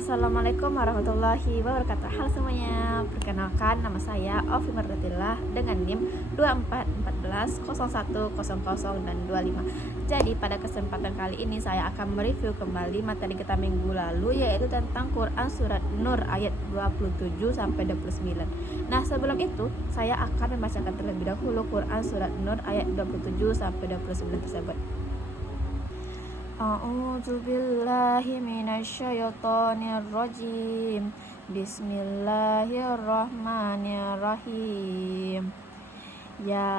Assalamualaikum warahmatullahi wabarakatuh. Halo semuanya, perkenalkan nama saya Ovi Mardatillah dengan NIM 24140100 dan 25. Jadi pada kesempatan kali ini saya akan mereview kembali materi kita minggu lalu, yaitu tentang Quran Surat Nur ayat 27 sampai 29. Nah, sebelum itu saya akan membacakan terlebih dahulu Quran Surat Nur ayat 27 sampai 29 tersebut. A'udzu billahi minasyaitonir rajim. Bismillahirrahmanirrahim. Ya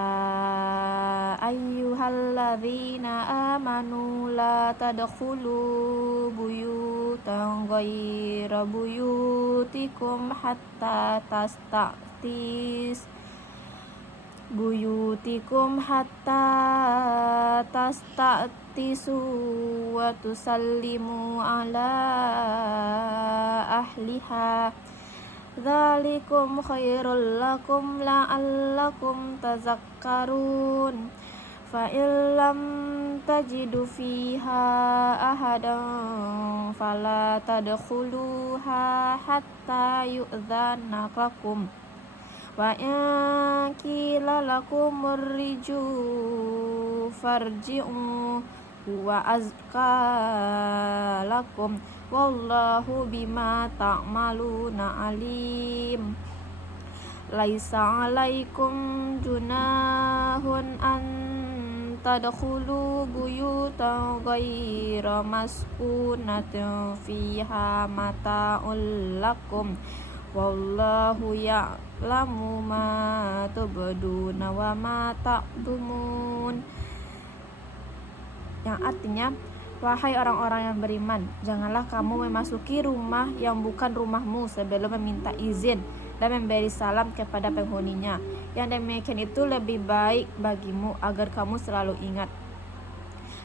ayyuhalladzina amanu la tadkhulu buyutan ghaira buyutikum hatta tasta'tisu wa tusallimu ala ahliha. Dzalikum khairul lakum la'allakum tazakkarun. Fa illam tajidu fiha ahadan fala tadkhuluha hatta yu'dzana lakum. Wa in qila lakum irji'u farji'u wa azka lakum wallahu bima ta'maluna alim. Laisa 'alaikum junahun an tadkhulu buyutan ghaira maskunatin fiha mata'ul lakum wallahu ya'lamu ma tubduna wa ma taktumun. Yang artinya, wahai orang-orang yang beriman, janganlah kamu memasuki rumah yang bukan rumahmu sebelum meminta izin dan memberi salam kepada penghuninya. Yang demikian itu lebih baik bagimu agar kamu selalu ingat.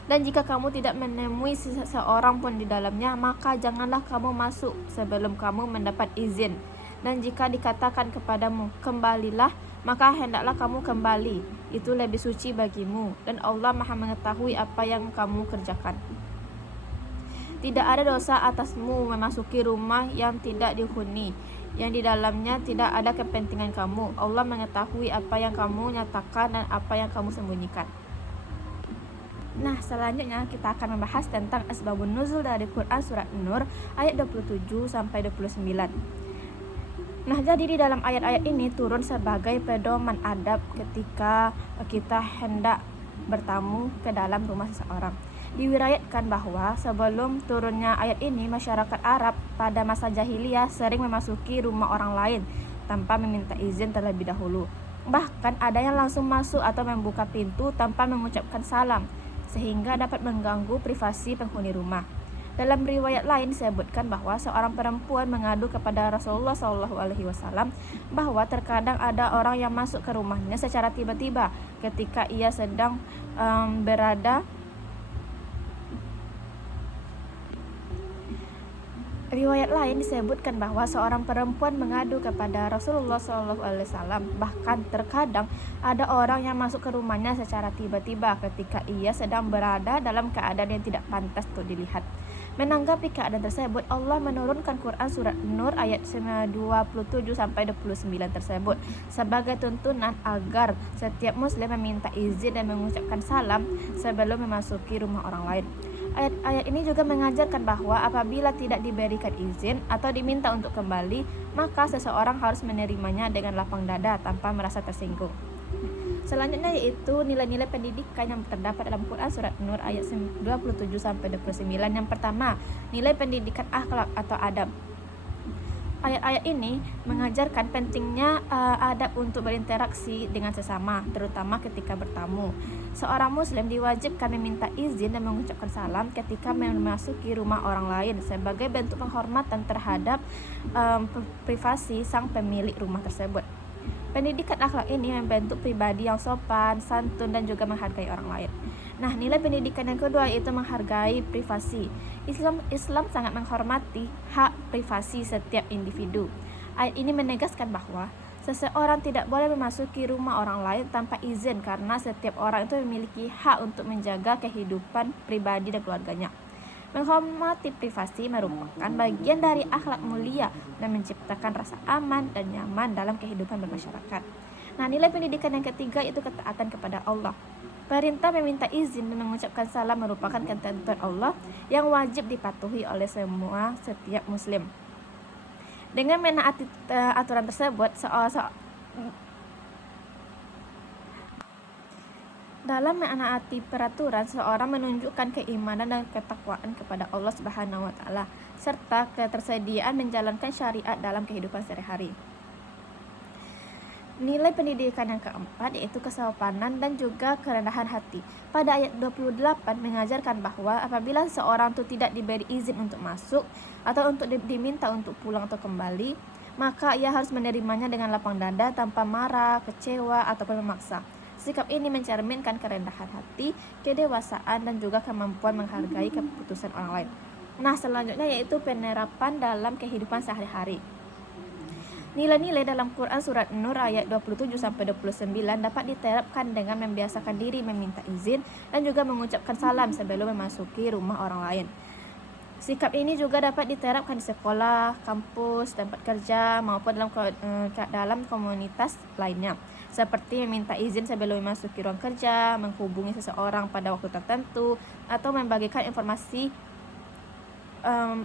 Dan jika kamu tidak menemui seseorang pun di dalamnya, maka janganlah kamu masuk sebelum kamu mendapat izin. Dan jika dikatakan kepadamu, kembalilah, maka hendaklah kamu kembali. Itu lebih suci bagimu, dan Allah Maha mengetahui apa yang kamu kerjakan. Tidak ada dosa atasmu memasuki rumah yang tidak dihuni, yang di dalamnya tidak ada kepentingan kamu. Allah mengetahui apa yang kamu nyatakan dan apa yang kamu sembunyikan. Nah, selanjutnya kita akan membahas tentang asbabun nuzul dari Quran Surat Nur ayat 27 sampai 29. Nah, jadi di dalam ayat-ayat ini turun sebagai pedoman adab ketika kita hendak bertamu ke dalam rumah seseorang. Diriwayatkan bahwa sebelum turunnya ayat ini, masyarakat Arab pada masa jahiliyah sering memasuki rumah orang lain tanpa meminta izin terlebih dahulu. Bahkan ada yang langsung masuk atau membuka pintu tanpa mengucapkan salam, sehingga dapat mengganggu privasi penghuni rumah. Dalam riwayat lain disebutkan bahwa seorang perempuan mengadu kepada Rasulullah SAW bahwa terkadang ada orang yang masuk ke rumahnya secara tiba-tiba ketika ia sedang berada. Riwayat lain disebutkan bahwa seorang perempuan mengadu kepada Rasulullah SAW. Bahkan terkadang ada orang yang masuk ke rumahnya secara tiba-tiba ketika ia sedang berada dalam keadaan yang tidak pantas untuk dilihat. Menanggapi keadaan tersebut, Allah menurunkan Quran Surat Nur ayat 27 sampai 29 tersebut sebagai tuntunan agar setiap muslim meminta izin dan mengucapkan salam sebelum memasuki rumah orang lain. Ayat-ayat ini juga mengajarkan bahwa apabila tidak diberikan izin atau diminta untuk kembali, maka seseorang harus menerimanya dengan lapang dada tanpa merasa tersinggung. Selanjutnya yaitu nilai-nilai pendidikan yang terdapat dalam Quran Surat Nur ayat 27 sampai 29. Yang pertama, nilai pendidikan akhlak atau adab. Ayat-ayat ini mengajarkan pentingnya adab untuk berinteraksi dengan sesama, terutama ketika bertamu. Seorang muslim diwajibkan meminta izin dan mengucapkan salam ketika memasuki rumah orang lain sebagai bentuk penghormatan terhadap privasi sang pemilik rumah tersebut. Pendidikan akhlak ini membentuk pribadi yang sopan, santun, dan juga menghargai orang lain. Nah, nilai pendidikan yang kedua yaitu menghargai privasi. Islam sangat menghormati hak privasi setiap individu. Ayat ini menegaskan bahwa seseorang tidak boleh memasuki rumah orang lain tanpa izin karena setiap orang itu memiliki hak untuk menjaga kehidupan pribadi dan keluarganya. Menghormati privasi merupakan bagian dari akhlak mulia dan menciptakan rasa aman dan nyaman dalam kehidupan bermasyarakat. Nah, nilai pendidikan yang ketiga itu ketaatan kepada Allah. Perintah meminta izin dan mengucapkan salam merupakan ketentuan Allah yang wajib dipatuhi oleh setiap muslim. Dengan menaati aturan tersebut, dalam menaati peraturan, seorang menunjukkan keimanan dan ketakwaan kepada Allah Subhanahu wa taala serta ketersediaan menjalankan syariat dalam kehidupan sehari-hari. Nilai pendidikan yang keempat yaitu kesopanan dan juga kerendahan hati. Pada ayat 28 mengajarkan bahwa apabila seorang itu tidak diberi izin untuk masuk atau untuk diminta untuk pulang atau kembali, maka ia harus menerimanya dengan lapang dada tanpa marah, kecewa, ataupun memaksa. Sikap ini mencerminkan kerendahan hati, kedewasaan, dan juga kemampuan menghargai keputusan orang lain. Nah, selanjutnya yaitu penerapan dalam kehidupan sehari-hari. Nilai-nilai dalam Quran Surat Nur ayat 27-29 dapat diterapkan dengan membiasakan diri meminta izin dan juga mengucapkan salam sebelum memasuki rumah orang lain. Sikap ini juga dapat diterapkan di sekolah, kampus, tempat kerja, maupun dalam komunitas lainnya, seperti meminta izin sebelum memasuki ruang kerja, menghubungi seseorang pada waktu tertentu, atau membagikan informasi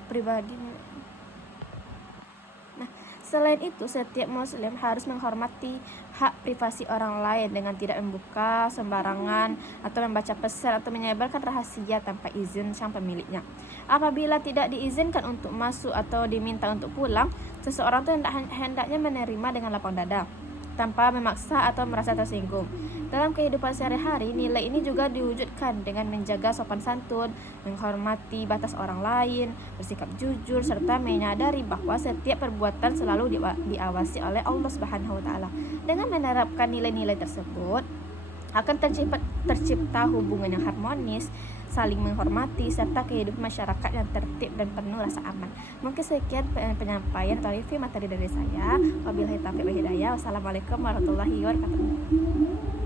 pribadi. Selain itu, setiap muslim harus menghormati hak privasi orang lain dengan tidak membuka sembarangan atau membaca pesan atau menyebarkan rahasia tanpa izin sang pemiliknya. Apabila tidak diizinkan untuk masuk atau diminta untuk pulang, seseorang itu hendaknya menerima dengan lapang dada, tanpa memaksa atau merasa tersinggung. Dalam kehidupan sehari-hari, nilai ini juga diwujudkan dengan menjaga sopan santun, menghormati batas orang lain, bersikap jujur, serta menyadari bahwa setiap perbuatan selalu diawasi oleh Allah Subhanahu wa taala. Dengan menerapkan nilai-nilai tersebut, akan tercipta hubungan yang harmonis, saling menghormati, serta kehidupan masyarakat yang tertib dan penuh rasa aman. Mungkin sekian penyampaian atau review materi dari saya. Wabillahi taufiq wal hidayah. Wassalamualaikum warahmatullahi wabarakatuh.